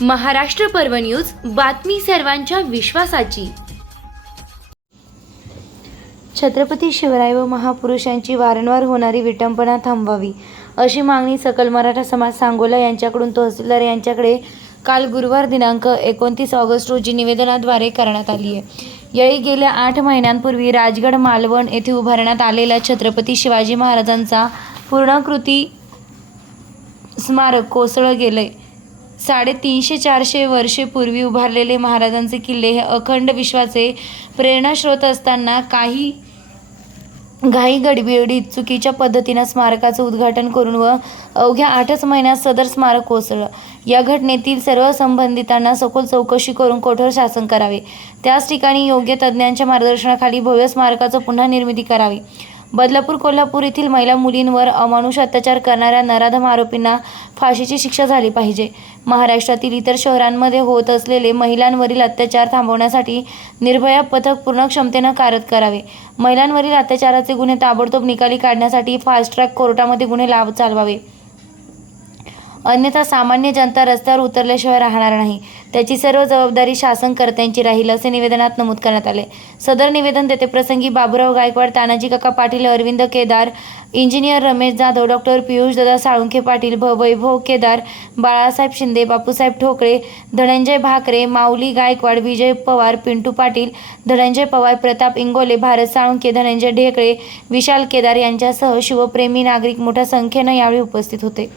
महाराष्ट्र पर्व न्यूज बातमी सर्वांच्या विश्वासाची. छत्रपती शिवराय व महापुरुषांची वारंवार होणारी विटंबना थांबवावी अशी मागणी सकल मराठा समाज सांगोला यांच्याकडून तहसीलदार यांच्याकडे काल गुरुवार दिनांक एकोणतीस ऑगस्ट रोजी निवेदनाद्वारे करण्यात आली आहे. यावेळी गेल्या आठ महिन्यांपूर्वी राजगड मालवण येथे उभारण्यात आलेला छत्रपती शिवाजी महाराजांचा पूर्णाकृती स्मारक कोसळं आहे साडेतीनशे चारशे वर्षेपूर्वी उभारलेले महाराजांचे किल्ले हे अखंड विश्वाचे प्रेरणास्रोत असताना काही घाई गडबिडीत चुकीच्या पद्धतीनं स्मारकाचं उद्घाटन करून व अवघ्या आठच महिन्यात सदर स्मारक कोसळलं. या घटनेतील सर्व संबंधितांना सखोल चौकशी करून कठोर शासन करावे. त्याच ठिकाणी योग्य तज्ज्ञांच्या मार्गदर्शनाखाली भव्य स्मारकाचं पुन्हा निर्मिती करावी. बदलापूर कोल्हापूर येथील महिला मुलींवर अमानुष अत्याचार करणाऱ्या नराधम आरोपींना फाशीची शिक्षा झाली पाहिजे. महाराष्ट्रातील इतर शहरांमध्ये होत असलेले महिलांवरील अत्याचार थांबवण्यासाठी निर्भया पथक पूर्ण क्षमतेनं कार्य करावे. महिलांवरील अत्याचाराचे गुन्हे ताबडतोब निकाली काढण्यासाठी फास्ट ट्रॅक कोर्टामध्ये गुन्हे लाभ चालवावे. अन्यथा सामान्य जनता रस्त्यावर उतरल्याशिवाय राहणार नाही. त्याची सर्व जबाबदारी शासनकर्त्यांची राहील असे निवेदनात नमूद करण्यात आले. सदर निवेदन देते प्रसंगी बाबुराव गायकवाड तानाजी काका पाटील अरविंद केदार इंजिनियर रमेश जाधव डॉक्टर पियुष दादा साळुंखे पाटील भ वैभव केदार बाळासाहेब शिंदे बापूसाहेब ठोकळे धनंजय भाकरे माऊली गायकवाड विजय पवार पिंटू पाटील धनंजय पवार प्रताप इंगोले भारत साळुंखे धनंजय ढेकळे विशाल केदार यांच्यासह शिवप्रेमी नागरिक मोठ्या संख्येनं यावेळी उपस्थित होते.